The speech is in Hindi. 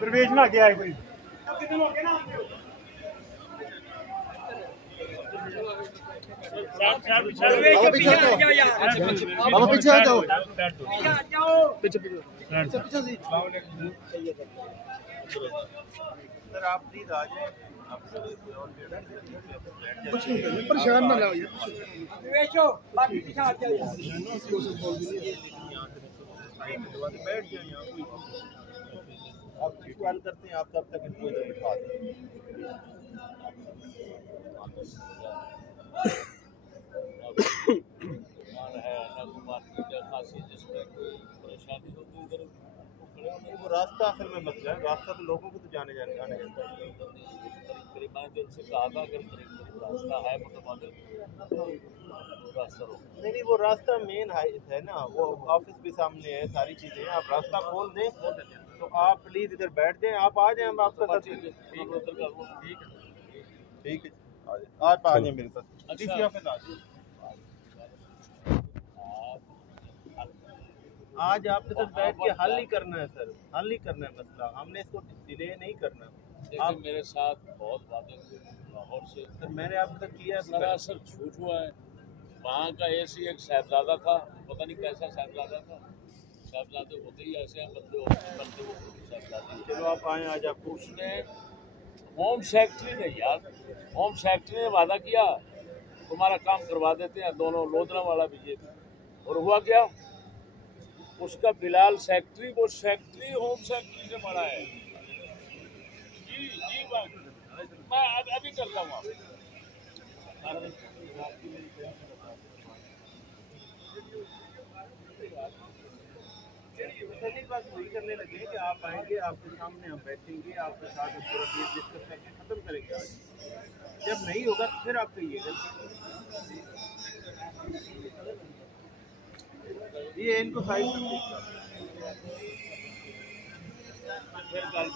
प्रवेश ना गया है कोई पीछे आ जाओ सर आप प्लीज आ जाए कुछ नहीं करिए परेशान ना लाओ बाकी पीछे आ जाओ बैठ जाए यहाँ आप सवाल करते हैं आप तब तक इनको इधर बिठा दें वो रास्ता आखिर में मसला है रास्ता तो लोगों को तो जाने जाने जाता है कहा था अगर रास्ता है नहीं वो रास्ता मेन है ना वो ऑफिस भी सामने है सारी चीजें आप रास्ता खोल दें तो आप प्लीज इधर बैठ जाएं आप आ जाएं हम आपका साथ ठीक है आप आ जाएं मेरे साथ डीसी ऑफिस आ जाएं आज आपके साथ बैठ के हल ही करना है सर हल ही करना है मसला हमने इसको डिले नहीं करना आप मेरे साथ बहुत बातें लाहौर से सर मैंने आपके साथ किया सरासर झूठ हुआ है वहाँ का एसी एक साहबजादा था पता नहीं कैसा साहबजादा था साहबजादे होते ही ऐसे हैं बंदे होते साहबजादे चलो आप आए आज आपको उसने होम सेक्रेटरी ने यार होम सेक्रेटरी ने वादा किया तुम्हारा काम करवा देते हैं दोनों लोधरा वाला भी ये और हुआ क्या उसका बिलाल सेक्रेटरी वो सेक्रेटरी होम सेक्रेटरी से बड़ा है जी जी मैं अभी करता हूँ पहली बात वही करने लगे कि आप आएंगे आपके सामने हम बैठेंगे आपके साथ पूरा केस डिस्कस करके खत्म करेंगे आज जब नहीं होगा तो फिर आप कहिएगा ये इनको साइड कर